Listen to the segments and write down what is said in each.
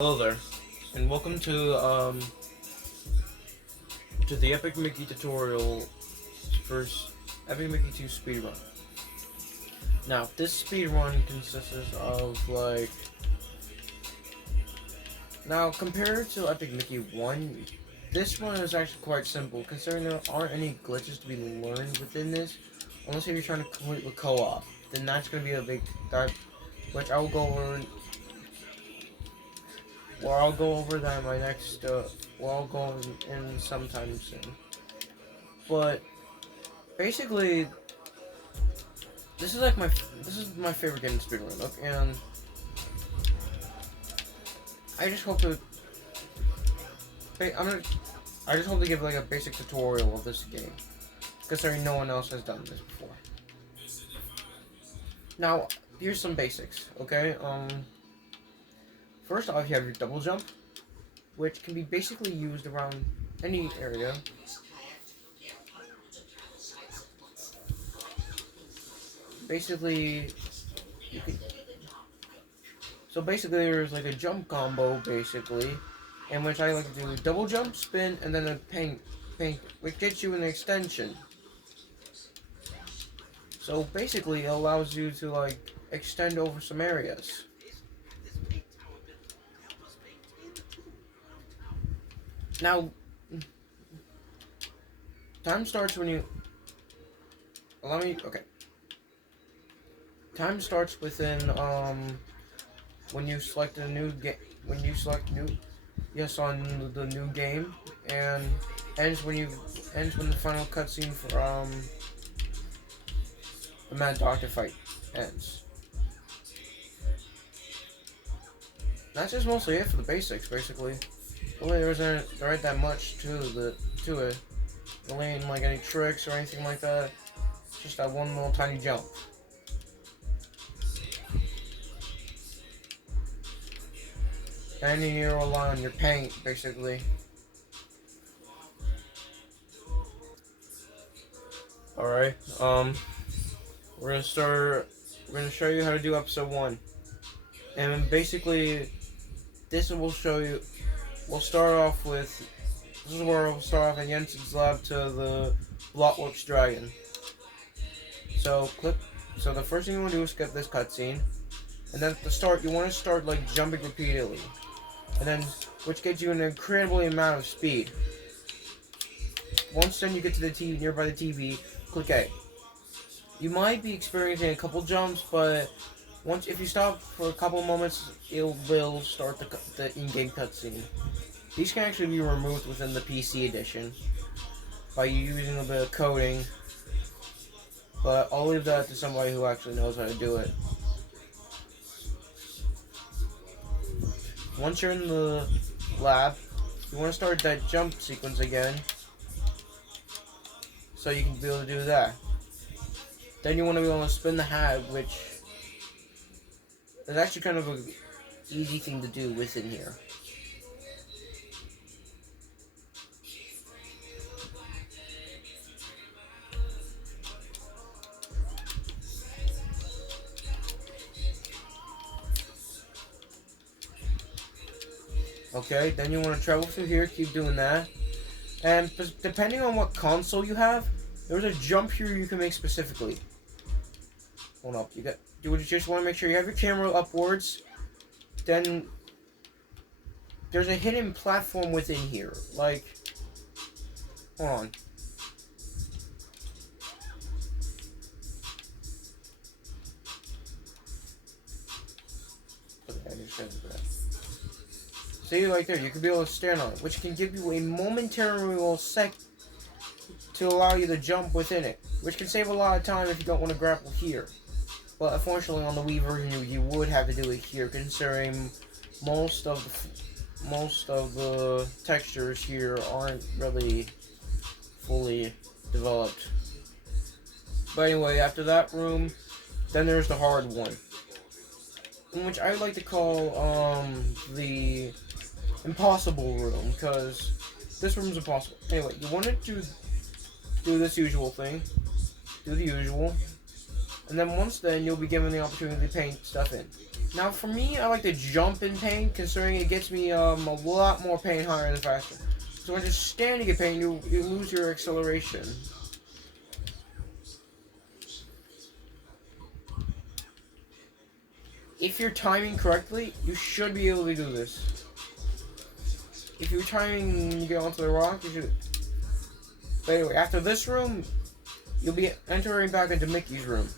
Hello there, and welcome to the Epic Mickey tutorial for Epic Mickey 2 Speedrun. Now, this speedrun consists of now compared to Epic Mickey 1, this one is actually quite simple considering there aren't any glitches to be learned within this, unless if you're trying to complete with co-op. Then that's going to be a big that, which I will go over. Well, I'll go over that in my next, I'll go in sometime soon. But, basically, this is my favorite game in speedrun, and I just hope to, I just hope to give, a basic tutorial of this game, considering no one else has done this before. Now, here's some basics, okay? First off, you have your double jump, which can be basically used around any area. Basically, there's a jump combo, basically, in which I like to do double jump, spin, and then a paint, which gets you an extension. So basically, it allows you to, extend over some areas. Now, time starts when you... Okay. Time starts within, when you select a new game... When you select new... Yes, on the new game. And ends when the final cutscene for, the Mad Doctor fight ends. That's just mostly it for the basics, basically. Really, there isn't that much to it. There ain't any tricks or anything like that. It's just that one little tiny jump. And you rely on your paint, basically. Alright, we're gonna show you how to do episode 1. And basically, this will show you. We'll start off with. This is where we'll start off in Jensen's lab to the Blockworks Dragon. So the first thing you want to do is skip this cutscene, and then at the start you want to start jumping repeatedly, and then which gives you an incredible amount of speed. Once then you get to the TV nearby the TV, click A. You might be experiencing a couple jumps, but if you stop for a couple moments, it will start the in-game cutscene. These can actually be removed within the PC edition by using a bit of coding, but I'll leave that to somebody who actually knows how to do it. Once you're in the lab, you want to start that jump sequence again, so you can be able to do that. Then you want to be able to spin the hat, which is actually kind of an easy thing to do within here. Okay, then you want to travel through here, keep doing that. And depending on what console you have, there's a jump here you can make specifically. Hold up, you just want to make sure you have your camera upwards. Then there's a hidden platform within here. Hold on. Okay, I just said that. See, right there, you can be able to stand on it, which can give you a momentary sec to allow you to jump within it, which can save a lot of time if you don't want to grapple here. But unfortunately, on the Wii version, you would have to do it here, considering most of the textures here aren't really fully developed. But anyway, after that room, then there's the hard one, in which I like to call the impossible room, because this room's impossible. Anyway, you wanted to do this usual thing. Do the usual. And then once then, you'll be given the opportunity to paint stuff in. Now, for me, I like to jump in paint, considering it gets me a lot more paint higher and faster. So when just standing in paint, you lose your acceleration. If you're timing correctly, you should be able to do this. If you're timing when you get onto the rock, you should. But anyway, after this room, you'll be entering back into Mickey's room,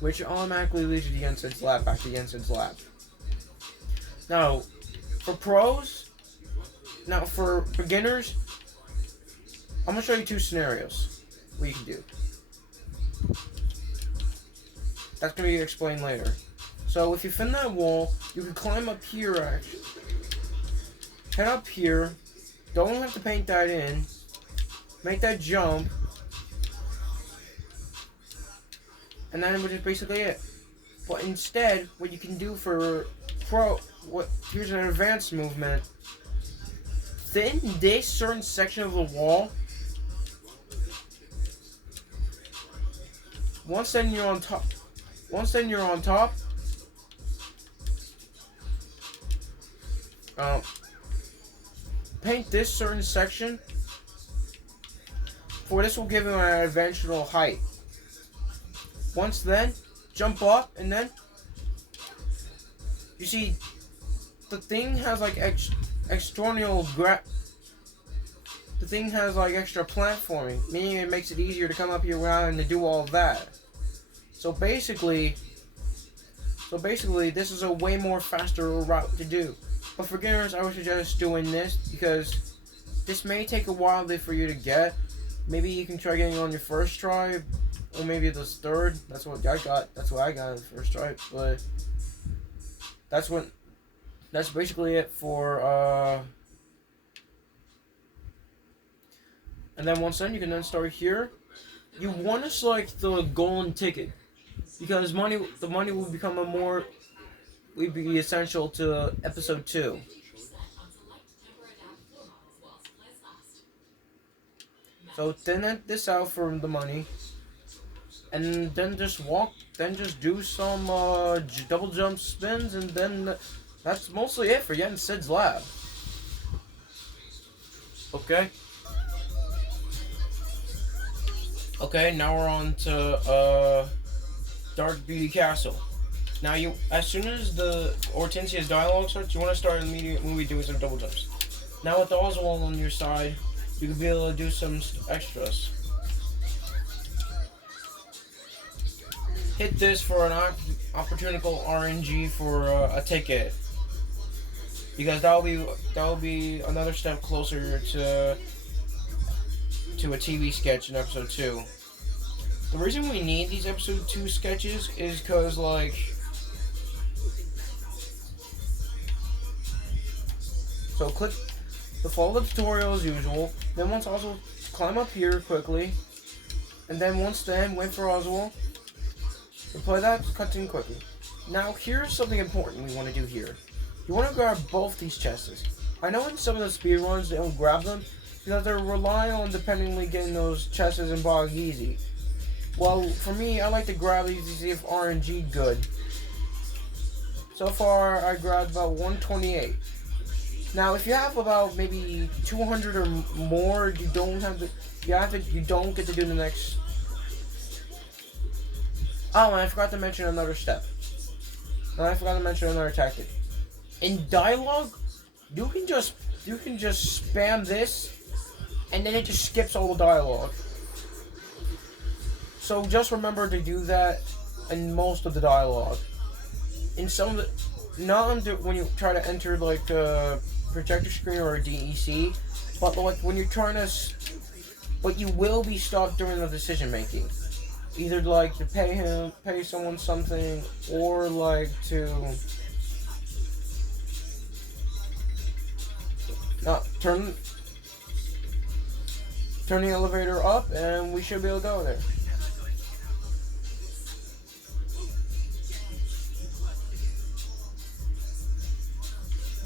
which automatically leads you to the Ensign's lab, back to the Ensign's lab. Now, for pros, for beginners, I'm gonna show you two scenarios what you can do. That's gonna be explained later. So if you fin that wall, you can climb up here actually. Head up here, don't have to paint that in, make that jump, and then which is basically it. But instead, what you can do for here's an advanced movement. Thin this certain section of the wall. Once then you're on top. Paint this certain section. For this will give him an eventual height. Once then, jump up and then you see the thing has like extra platforming, meaning it makes it easier to come up here without having to do all of that. So basically this is a way more faster route to do. But for beginners, I would suggest doing this because this may take a while for you to get. Maybe you can try getting on your first try, or maybe the third. That's what I got. That's what I got on the first try. But that's basically it for. And then once then, you can then start here. You want to select the golden ticket because the money will become would be essential to episode 2. So then end this out for the money, and then just do some double jump spins, and then that's mostly it for getting Sid's lab. Okay, now we're on to Dark Beauty Castle. Now as soon as the Hortensia's dialogue starts, you want to start immediately doing some double jumps. Now with the Oswald on your side, you can be able to do some extras. Hit this for an opportunical RNG for a ticket, because that'll be another step closer to a TV sketch in episode 2. The reason we need these episode 2 sketches is because so follow the tutorial as usual. Then once Oswald, climb up here quickly, and then once then wait for Oswald. And play that cutscene quickly. Now here's something important we want to do here. You want to grab both these chests. I know in some of the speedruns they don't grab them because they're relying on dependently getting those chests in bog easy. Well, for me, I like to grab these to see if RNG good. So far, I grabbed about 128. Now, if you have about maybe 200 or more, you don't get to do the next. Oh, and I forgot to mention another step. And I forgot to mention another tactic. In dialogue, you can just spam this, and then it just skips all the dialogue. So just remember to do that in most of the dialogue. In some of the, not when you try to enter like a projector screen or a DEC, but like when you're trying to, but you will be stopped during the decision making. Either like to pay someone something, or like to turn the elevator up, and we should be able to go there.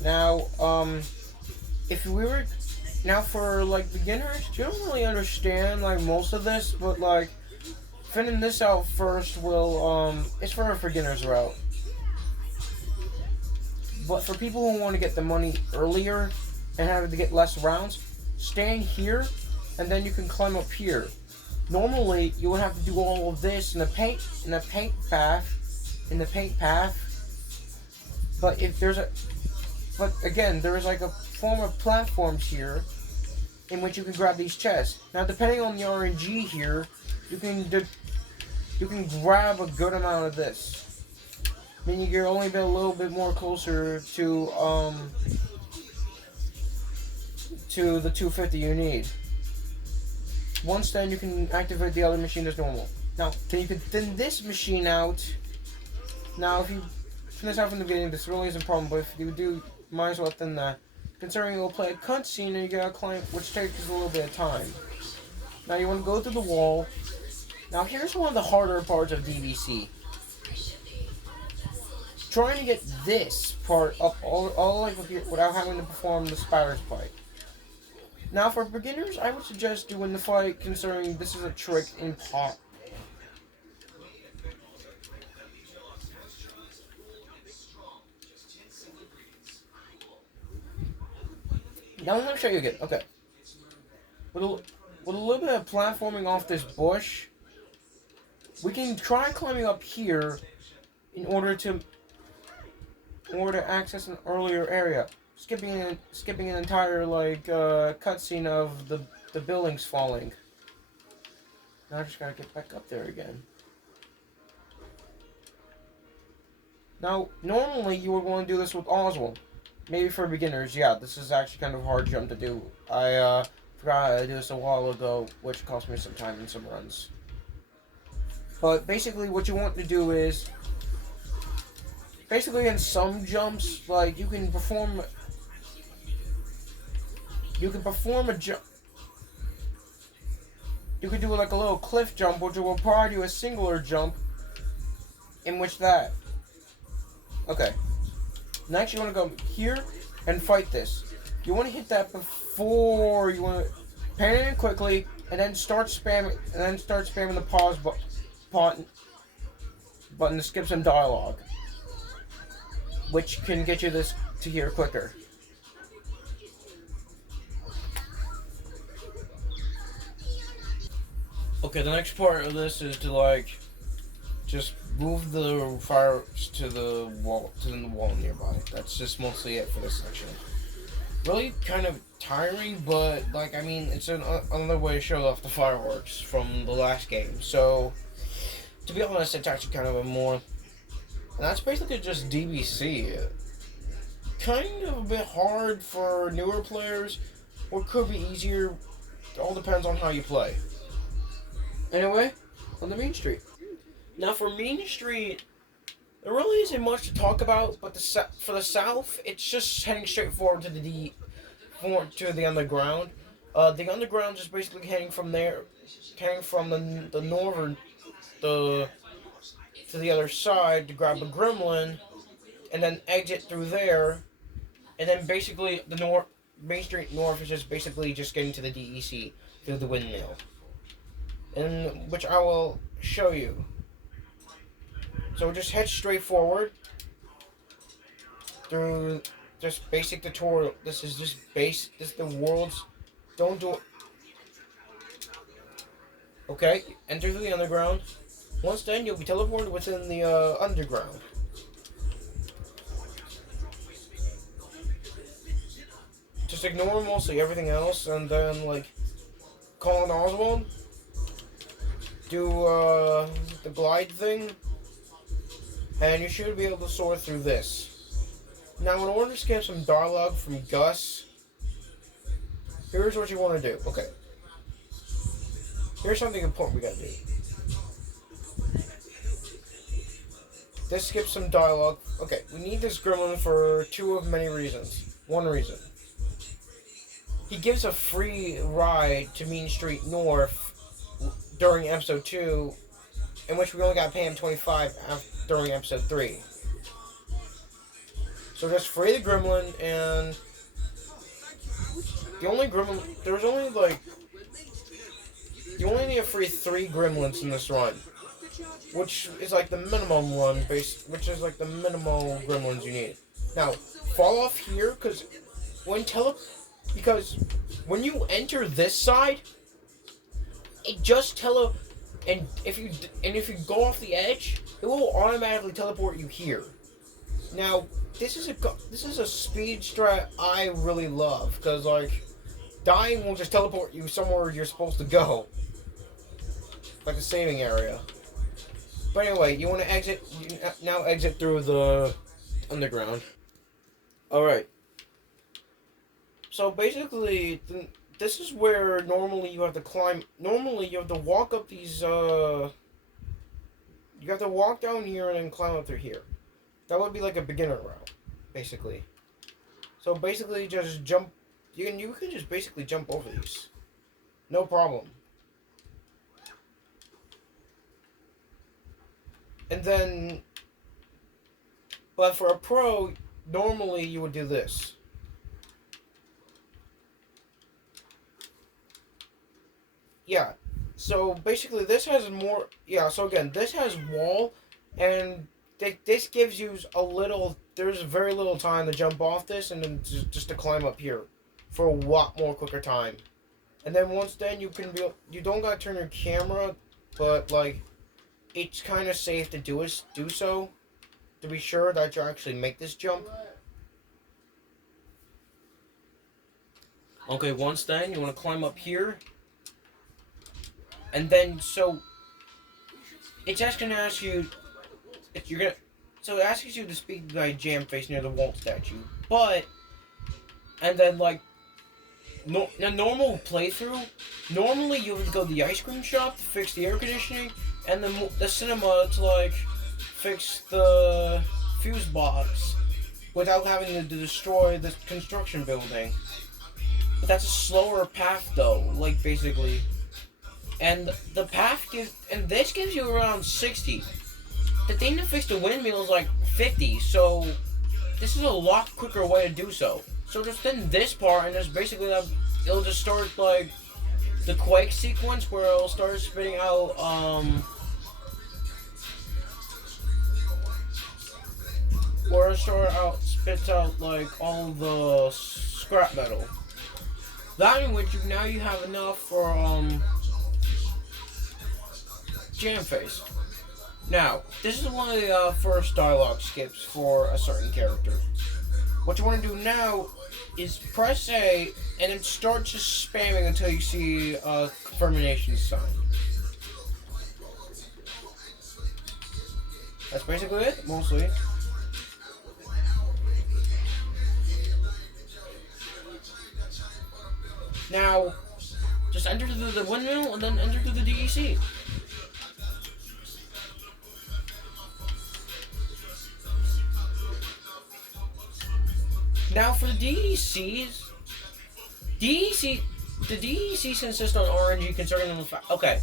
Now, if we were now for like beginners, you don't really understand like most of this, but like Finding this out first will, it's for a beginner's route. But for people who want to get the money earlier and have to get less rounds, stand here, and then you can climb up here. Normally, you would have to do all of this in the paint path. But if there's a, but again, there is like a form of platforms here, in which you can grab these chests. Now, depending on the RNG here, you can grab a good amount of this, meaning you're only a little bit more closer to the 250 you need. Once then, you can activate the other machine as normal. Now, you can thin this machine out. Now, if you thin this out from the beginning, this really isn't a problem, but if you do, might as well thin that. Considering you'll play a cutscene and you gotta climb, which takes a little bit of time. Now, you want to go through the wall. Now, here's one of the harder parts of DBC. Trying to get this part up all the way without having to perform the spiders fight. Now, for beginners, I would suggest doing the fight, considering this is a trick in pot. Now I'm going to show you again. Okay. With a little bit of platforming off this bush, we can try climbing up here in order to access an earlier area. Skipping an entire cutscene of the buildings falling. Now I just gotta get back up there again. Now, normally you would want to do this with Oswald. Maybe for beginners, yeah, this is actually kind of a hard jump to do. I forgot how to do this a while ago, which cost me some time and some runs. But basically what you want to do is, basically in some jumps, like you can perform a jump. You could do like a little cliff jump, which will probably do a singular jump, in which that. Okay. Next, you want to go here and fight this. You want to hit that before you want to pan it in quickly, and then start spamming the pause button to skip some dialogue, which can get you this to here quicker. Okay, the next part of this is to just move the fire to the wall nearby. That's just mostly it for this section. Really kind of tiring, but I mean, it's another way to show off the fireworks from the last game. So, to be honest, it's actually kind of and that's basically just DBC. Kind of a bit hard for newer players, or could be easier. It all depends on how you play. Anyway, on the Main Street. Now, for Main Street, there really isn't much to talk about, but for the south, it's just heading straight forward to the underground. The underground is basically heading from the northern to the other side to grab a gremlin, and then exit through there, and then basically the Main Street North is just basically just getting to the DEC through the windmill, and which I will show you. So just head straight forward through just basic tutorial. This is just this is the world's. Don't do it. Okay, enter through the underground. Once done, you'll be teleported within the underground. Just ignore mostly everything else, and then call on Oswald. Do the glide thing. And you should be able to sort through this. Now, in order to skip some dialogue from Gus, here's what you want to do. Okay. Here's something important we gotta do. This skips some dialogue. Okay, we need this gremlin for two of many reasons. One reason. He gives a free ride to Main Street North during episode 2, in which we only got to pay him $25 during episode 3. So just free the gremlin, and the only gremlin, the only free 3 gremlins in this run, which is like the minimum run which is like the minimal gremlins you need. Now, fall off here because when you enter this side, it just and if you go off the edge, it will automatically teleport you here. Now, this is a speed strat I really love because like dying will just teleport you somewhere you're supposed to go, like a saving area. But anyway, you want to exit. You now exit through the underground. All right. So basically, this is where normally you have to climb. Normally, you have to walk up these. You have to walk down here and then climb up through here. That would be like a beginner route, basically. So basically, just jump. You can just basically jump over these, no problem. And then, but for a pro, normally you would do this. Yeah. So basically, this has more. Yeah. So again, this has wall, and this gives you a little. There's very little time to jump off this, and then just to climb up here, for a lot more quicker time. And then once then you can be. You don't gotta turn your camera, but like, it's kind of safe to do so, to be sure that you actually make this jump. Okay. Once then you want to climb up here. And then, so, it's just gonna ask you, if you're gonna, so it asks you to speak by jam face near the wall statue, but, and then, like, in a normal playthrough, normally you have to go to the ice cream shop to fix the air conditioning, and the cinema to, like, fix the fuse box, without having to destroy the construction building. But that's a slower path, though, like, basically. And the path this gives you around 60. The thing to fix the windmill is like 50, so this is a lot quicker way to do so. So just in this part, and just basically it'll just start like the quake sequence where it'll start spitting out where it spits out like all the scrap metal. That in which now you have enough for jam face. Now, this is one of the first dialogue skips for a certain character. What you want to do now is press A and then start just spamming until you see a confirmation sign. That's basically it, mostly. Now, just enter through the windmill and then enter through the DEC. Now for the DECs, the DECs consist on RNG concerning the fact. Okay,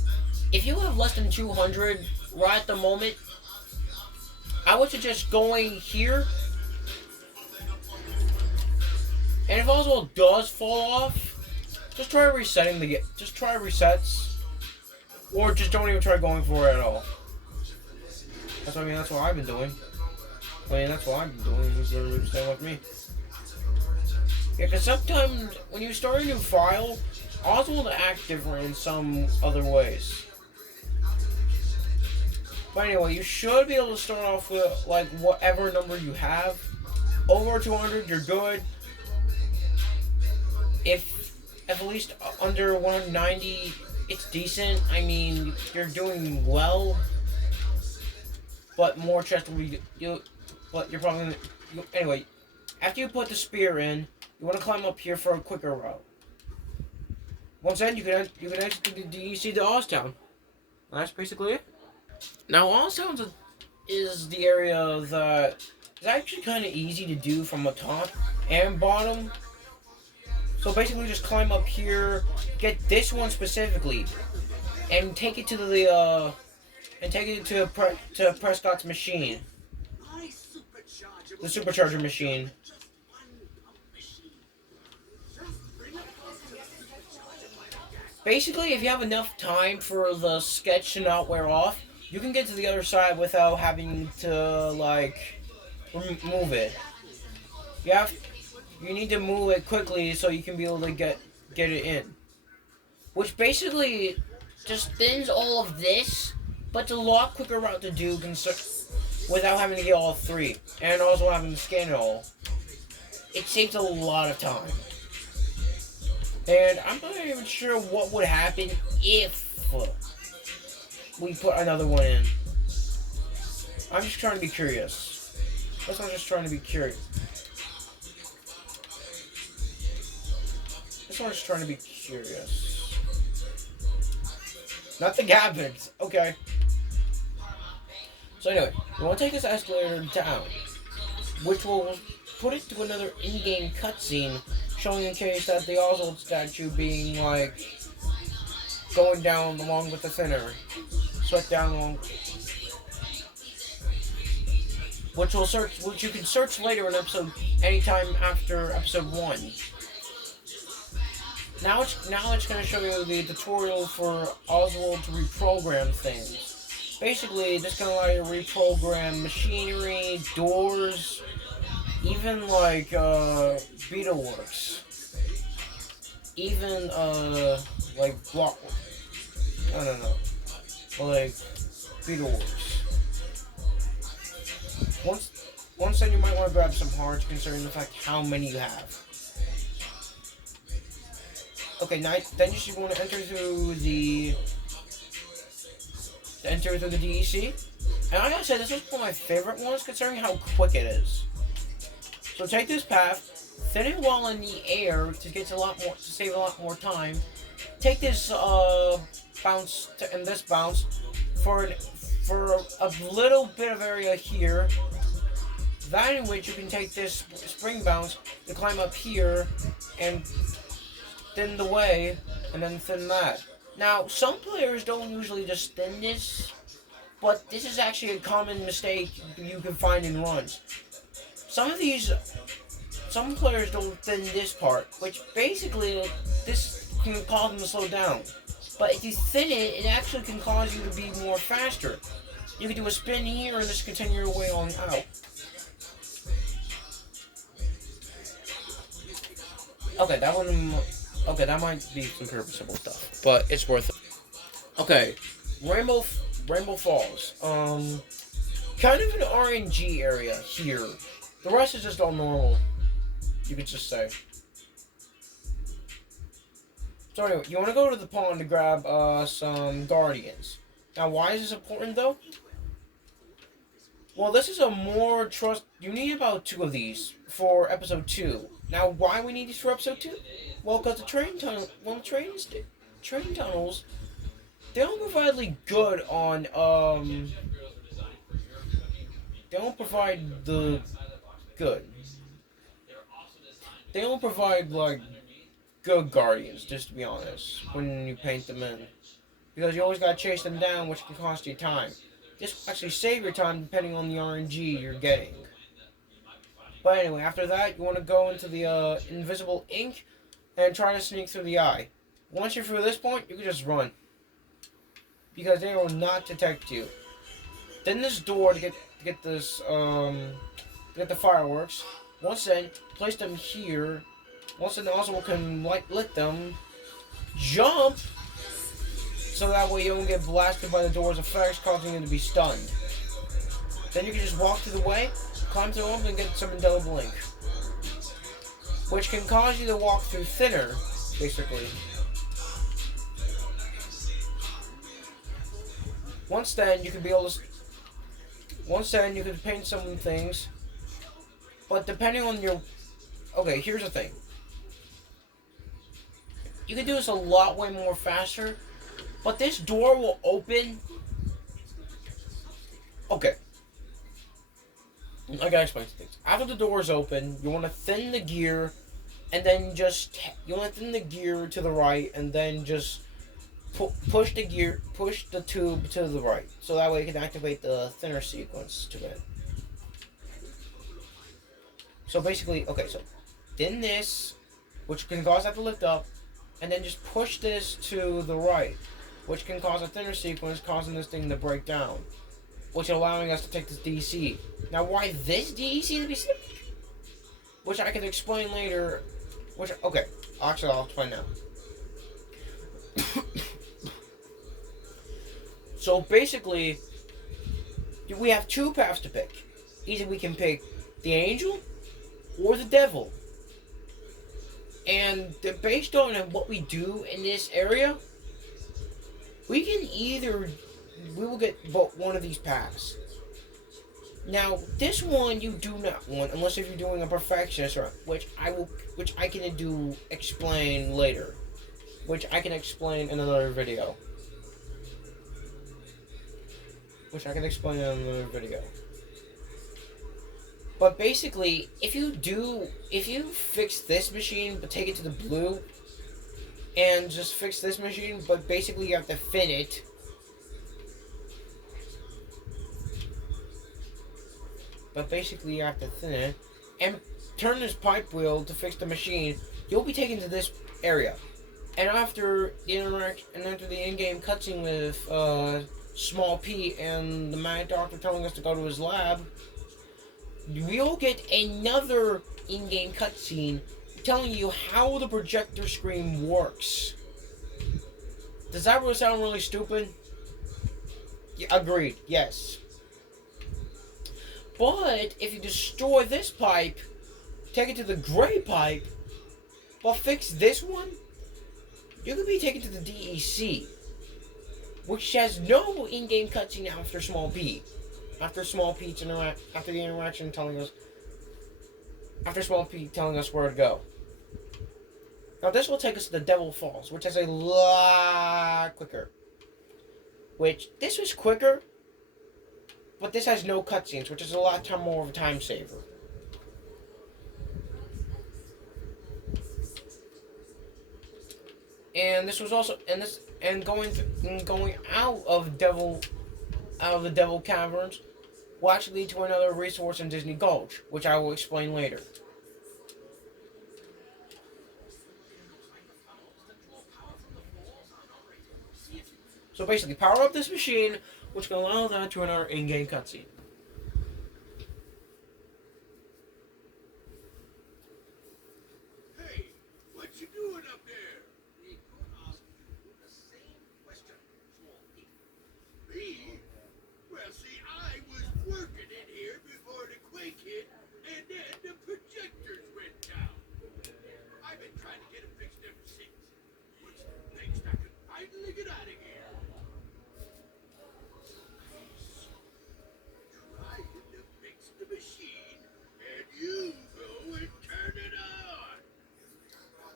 if you have less than 200 right at the moment, I would suggest going here. And if Oswald does fall off, just try resetting just try resets, or just don't even try going for it at all. That's what I've been doing. That's what I've been doing. He's staying with me. Yeah, because sometimes when you start a new file, Oswald will act different in some other ways. But anyway, you should be able to start off with like whatever number you have. Over 200, you're good. If at least under 190, it's decent. I mean, you're doing well. But more chests will be but you're probably anyway. After you put the spear in, you want to climb up here for a quicker route. Once then, you can exit the DEC to Oztown. That's basically it. Now, Oztown is the area that is actually kind of easy to do from the top and bottom. So basically, just climb up here, get this one specifically, and take it to to Prescott's machine, the supercharger machine. Basically, if you have enough time for the sketch to not wear off, you can get to the other side without having to like move it. You have you need to move it quickly so you can be able to get it in. Which basically just thins all of this, but it's a lot quicker route to do without having to get all three, and also having to scan it all. It saves a lot of time. And I'm not even sure what would happen if we put another one in. I'm just trying to be curious. That's why I'm just trying to be curious. That's why I'm just trying to be curious. Not the cabins. Okay. So anyway, we want to take this escalator down, which will put it to another in-game cutscene showing the case that the Oswald statue being like going down along with the thinner, sweat down along, which you can search later in episode anytime after episode 1. Now it's going to show you the tutorial for Oswald to reprogram things. Basically, this can allow you to reprogram machinery, doors, even like Beetleworks, even like block. I don't know, like Beetleworks. Once then, you might want to grab some hearts, considering the fact how many you have. Okay, then you should want to enter through the DEC. And I gotta say, this is one of my favorite ones, considering how quick it is. So take this path, thin it while in the air to save a lot more time. Take this bounce and this bounce for a little bit of area here. That in which you can take this spring bounce to climb up here and thin the way, and then thin that. Now, some players don't usually just thin this, but this is actually a common mistake you can find in runs. Some players don't thin this part, which basically, this can cause them to slow down. But if you thin it, it actually can cause you to be more faster. You can do a spin here and just continue your way on out. Okay, that might be some purposeful stuff, but it's worth it. Okay, Rainbow Falls. Kind of an RNG area here. The rest is just all normal, you could just say. So anyway, you want to go to the pond to grab some Guardians. Now, why is this important, though? Well, this is you need about 2 of these for episode 2. Now, why we need these for episode 2? Well, because the train tunnels, they don't provide good on, they don't provide the good. They don't provide, good Guardians, just to be honest, when you paint them in. Because you always gotta chase them down, which can cost you time. This will actually save your time depending on the RNG you're getting. But anyway, after that, you want to go into the invisible ink and try to sneak through the eye. Once you're through this point, you can just run, because they will not detect you. Then this door to get the fireworks. Once then, place them here. Once then, also can lit them. Jump, so that way you don't get blasted by the door's effects, causing you to be stunned. Then you can just walk through the way, climb through them, and get some indelible ink, which can cause you to walk through thinner, basically. Once then, you can paint some things, but depending on your... Okay, here's the thing. You can do this a lot way more faster, but this door will open... Okay. I gotta explain some things. After the door is open, you want to thin the gear, and then you want to thin the gear to the right, and then just push the tube to the right, so that way you can activate the thinner sequence to it. So basically, okay, so thin this, which can cause that to lift up, and then just push this to the right, which can cause a thinner sequence, causing this thing to break down, which allowing us to take this DC. Now, why this DC to be specific? Which I can explain later. Which, okay, actually I'll explain now. So basically, we have two paths to pick. Either we can pick the angel or the devil. And based on what we do in this area, we will get one of these paths. Now, this one you do not want unless if you're doing a perfectionist, which I can explain later, which I can explain in another video. But basically, if you fix this machine but take it to the blue, and just fix this machine, but basically you have to thin it. And turn this pipe wheel to fix the machine. You'll be taken to this area, and after the in-game cutscene with Small P and the Mad Doctor telling us to go to his lab, we'll get another in-game cutscene telling you how the projector screen works. Does that sound really stupid? Yeah, agreed, yes. But if you destroy this pipe, take it to the gray pipe, but fix this one, you could be taken to the DEC, which has no in-game cutscene after Small P. After the interaction telling us, after Small P telling us where to go. Now this will take us to the Devil Falls, which is a lot quicker. This was quicker, but this has no cutscenes, which is a lot more of a time saver. And this was also going out of the Devil Caverns will actually lead to another resource in Disney Gulch, which I will explain later. So basically, power up this machine, which can allow that to enter our in-game cutscene. Hey, what you doing up there? We could ask you the same question, Small P. Me? Well, see, I was working in here before the quake hit, and then the projectors went down. I've been trying to get them fixed ever since. Which next I could finally get out of here. Trying to fix the machine, and you go and turn it on.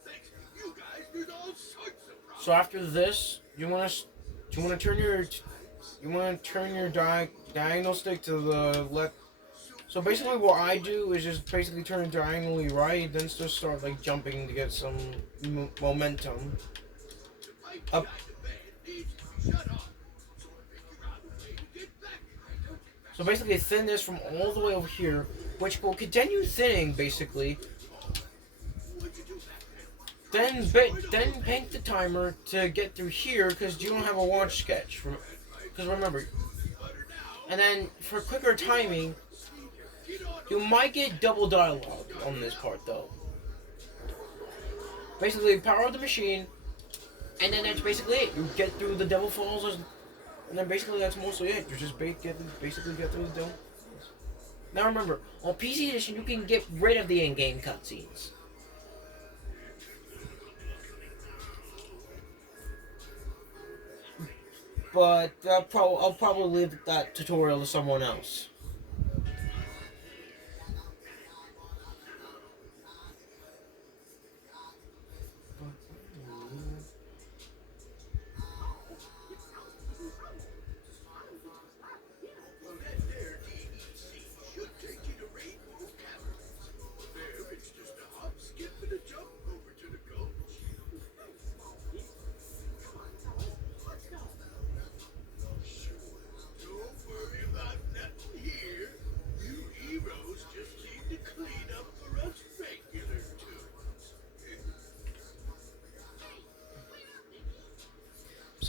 Thanks to you guys, there's all sorts of problems. So after this, you want to turn your diagonal stick to the left. So basically, what I do is just basically turn it diagonally right, then just start like jumping to get some momentum. Up. So basically, thin this from all the way over here, which will continue thinning basically. Then paint the timer to get through here because you don't have a launch sketch. Because remember, and then for quicker timing, you might get double dialogue on this part though. Basically, power up the machine, and then that's basically it. You get through the Devil Falls, and then basically that's mostly it. You just basically get through the Devil Falls. Now remember, on PC Edition, you can get rid of the in-game cutscenes. But I'll probably leave that tutorial to someone else.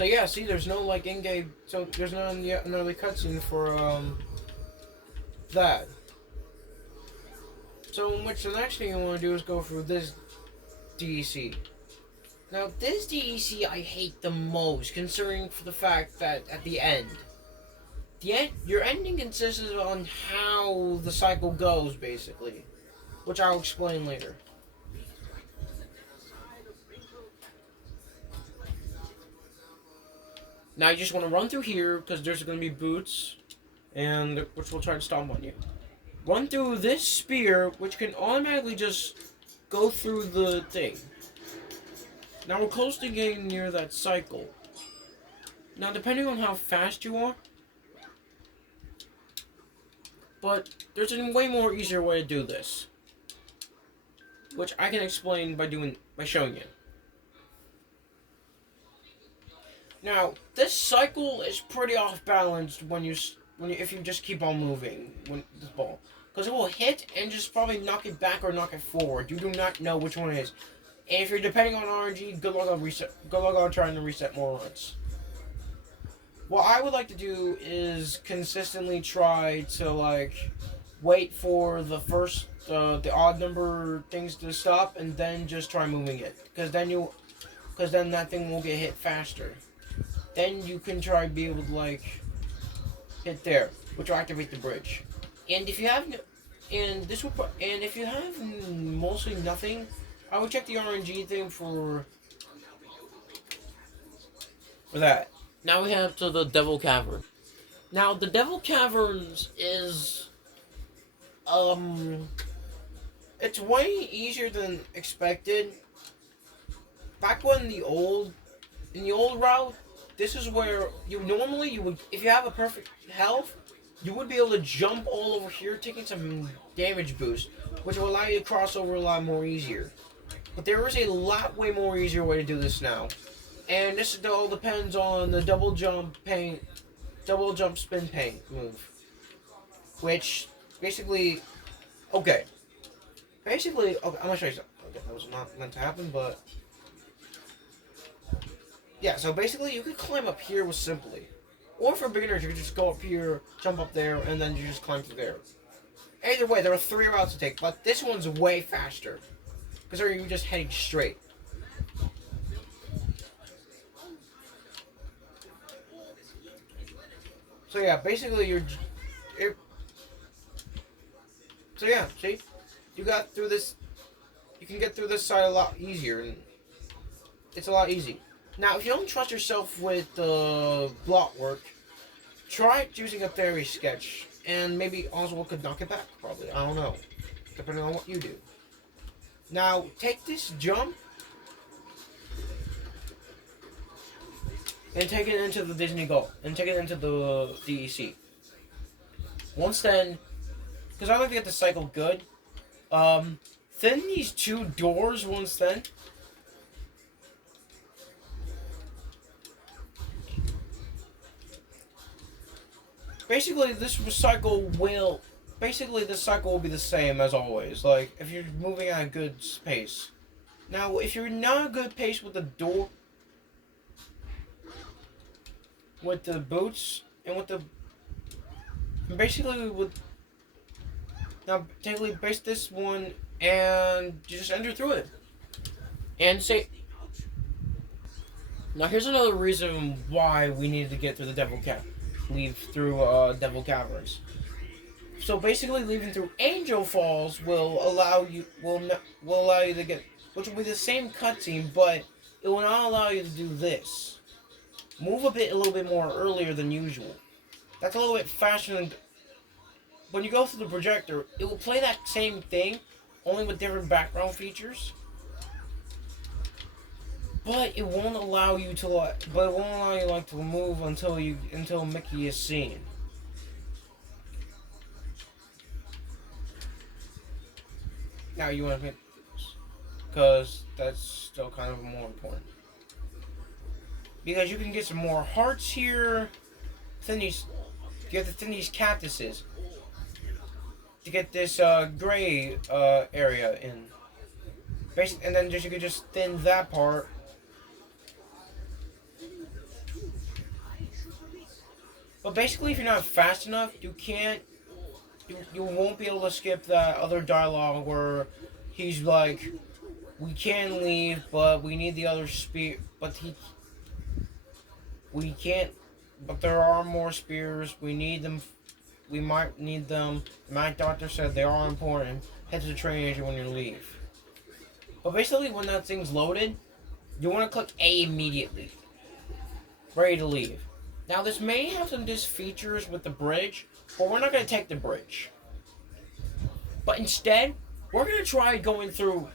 So yeah, see, there's no like in-game. So there's not yet another cutscene for that. So in which the next thing you want to do is go through this DEC. Now this DEC I hate the most, considering for the fact that at the end, your ending consists on how the cycle goes, basically, which I'll explain later. Now you just want to run through here because there's going to be boots, and which will try to stomp on you. Run through this spear, which can automatically just go through the thing. Now we're close to getting near that cycle. Now depending on how fast you are, but there's a way more easier way to do this, which I can explain by showing you. Now this cycle is pretty off balanced if you just keep on moving when this ball, because it will hit and just probably knock it back or knock it forward. You do not know which one it is, and if you're depending on RNG, good luck on reset. Good luck on trying to reset more runs. What I would like to do is consistently try to like wait for the first the odd number things to stop and then just try moving it, because then that thing will get hit faster. Then you can try to be able to like hit there, which will activate the bridge. And if you have if you have mostly nothing, I would check the RNG thing for that. Now we have to the Devil Cavern. Now the Devil Caverns is it's way easier than expected. Back when in the old route, this is where you would, if you have a perfect health, you would be able to jump all over here, taking some damage boost, which will allow you to cross over a lot more easier. But there is a way more easier way to do this now. And this all depends on the double jump spin paint move. Which, basically, okay, I'm gonna show you something. Okay, that was not meant to happen, but yeah, so basically you could climb up here with simply. Or for beginners, you could just go up here, jump up there, and then you just climb through there. Either way, there are 3 routes to take, but this one's way faster. Because you're just heading straight. So yeah, basically so yeah, see? You got through this, you can get through this side a lot easier, and it's a lot easy. Now, if you don't trust yourself with the block work, try using a theory sketch, and maybe Oswald could knock it back, probably. I don't know, depending on what you do. Now, take this jump and take it into the Disney Gulf, and take it into the DEC. Once then, because I like to get the cycle good, thin these 2 doors once then. Basically, this cycle will be the same as always. Like, if you're moving at a good pace. Now, if you're not a good pace with the door, with the boots, and with the, basically with, now, technically base this one, and you just enter through it. And say, now here's another reason why we needed to get through the leave through Devil Caverns. So basically, leaving through Angel Falls will allow you to get, which will be the same cutscene, but it will not allow you to do this. Move a little bit more earlier than usual. That's a little bit faster than. When you go through the projector, it will play that same thing, only with different background features. But it won't allow you to to move until Mickey is seen. Now you want to hit this, because that's still kind of more important. Because you can get some more hearts here. You have to thin these cactuses to get this gray area in. And then you could just thin that part. But basically, if you're not fast enough, you can't. You won't be able to skip that other dialogue where he's like, "We can leave, but we need the other spear." But we can't. But there are more spears. We need them. We might need them. My doctor said they are important. Head to the train station when you leave. But basically, when that thing's loaded, you want to click A immediately. Ready to leave. Now, this may have some features with the bridge, but we're not going to take the bridge. But instead, we're going to try going through.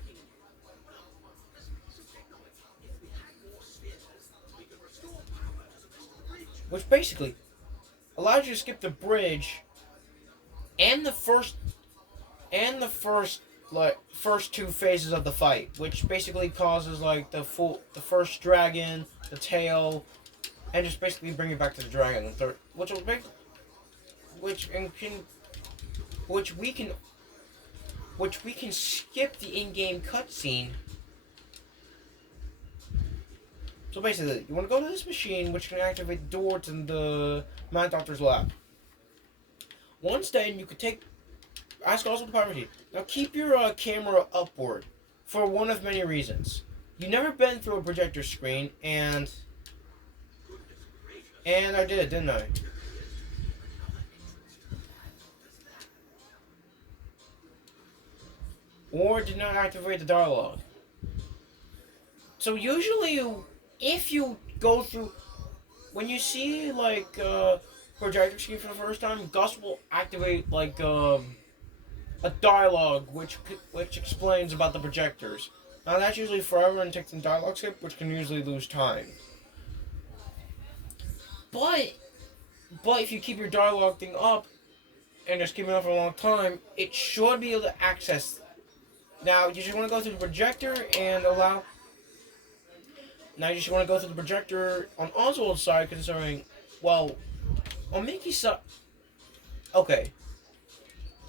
Which basically allows you to skip the bridge and the first first two phases of the fight, which basically causes like the first dragon, the tail, and just basically bring it back to the dragon. The third, which will make, which and can, which we can skip the in-game cutscene. So basically, you want to go to this machine, which can activate the door to the Mad Doctor's lab. Once then, you could ask also the power key. Now keep your camera upward, for one of many reasons. You've never been through a projector screen, and I did, didn't I? Or did not activate the dialogue. So usually, if you go through, when you see like projector screen for the first time, Gus will activate like a dialogue which explains about the projectors. Now that's usually forever and takes some dialogue skip, which can usually lose time. But if you keep your dialogue thing up and just keep it up for a long time, it should be able to access. Now you just want to go through the projector and allow. Now you just want to go through the projector on Oswald's side, considering, well, on Mickey's side. Okay.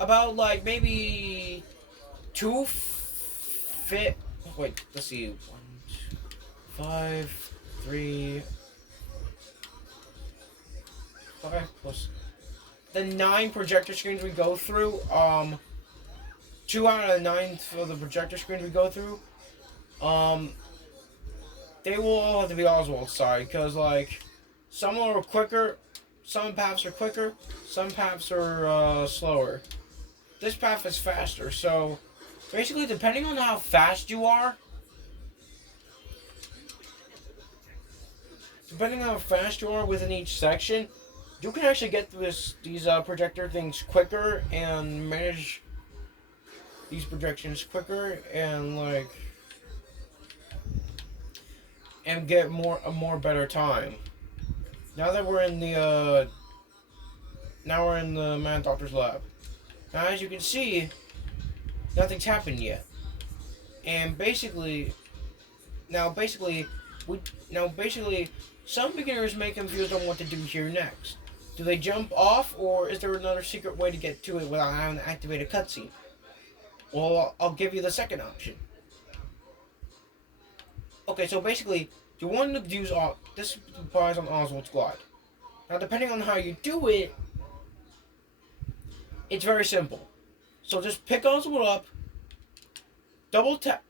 About like maybe 2 fit. Wait, let's see. 1, 2, 5, 3, 5 plus the 9 projector screens we go through. 2 out of the 9 for the projector screens we go through. They will all have to be Oswald's side, because like some are quicker, some paths are quicker, some paths are slower. This path is faster, so basically depending on how fast you are, within each section, you can actually get through these projector things quicker and manage these projections quicker and like and get a more better time. Now that we're in the Mad Doctor's lab. Now as you can see, nothing's happened yet. And basically some beginners may confused on what to do here next. Do they jump off, or is there another secret way to get to it without having to activate a cutscene? Well, I'll give you the second option. Okay, so basically, you want to use this applies on Oswald's glide. Now, depending on how you do it, it's very simple. So just pick Oswald up, double tap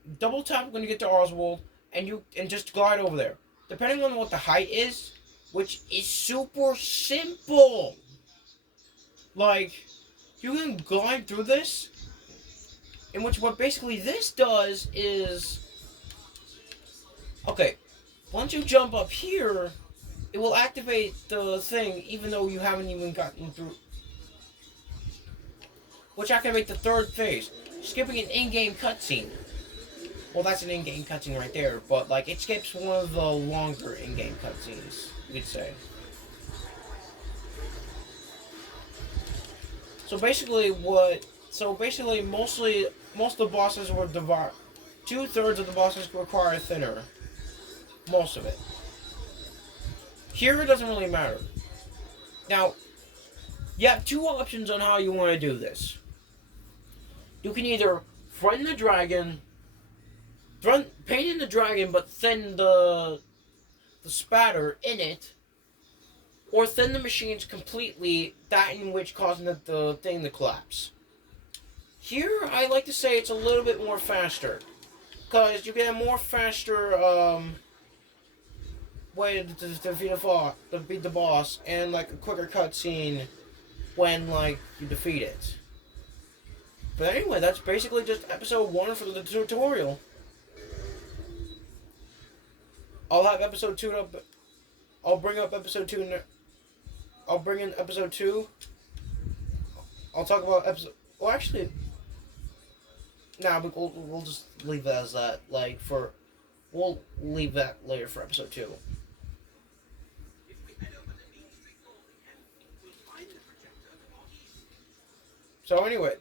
when you get to Oswald, and just glide over there. Depending on what the height is, which is super simple. Like, you can glide through this, in which what basically this does is, okay, once you jump up here, it will activate the thing even though you haven't even gotten through, which activates the third phase, skipping an in-game cutscene. Well, that's an in-game cutscene right there, but like it skips one of the longer in-game cutscenes, you could say. So basically, most of the bosses were divided. 2/3 of the bosses require thinner. Most of it. Here it doesn't really matter. Now, you have 2 options on how you want to do this. You can either paint in the dragon, but thin the spatter in it, or thin the machines completely, that in which causing the thing to collapse. Here, I like to say it's a little bit more faster, because you get a more faster way to defeat the boss, and like a quicker cutscene when like you defeat it. But anyway, that's basically just episode 1 for the tutorial. I'll have episode 2 up. I'll bring up episode 2. I'll bring in episode 2. I'll talk about episode. Well, actually, nah, we'll just leave that as that. Like for, we'll leave that later for episode 2. If we head over the Mean Street Bowling alley, we'll find the projector to our east. So anyway,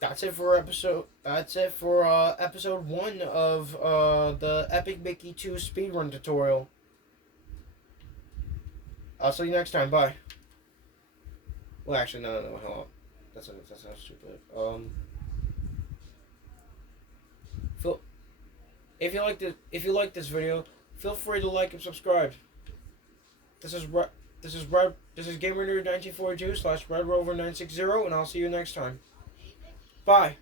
that's it for episode. That's it for episode 1 of the Epic Mickey 2 speedrun tutorial. I'll see you next time. Bye. Well, actually, no, hold on. That's not stupid. If you like this video, feel free to like and subscribe. This is Gamer Nerd 1942 /Red Rover 960, and I'll see you next time. Bye.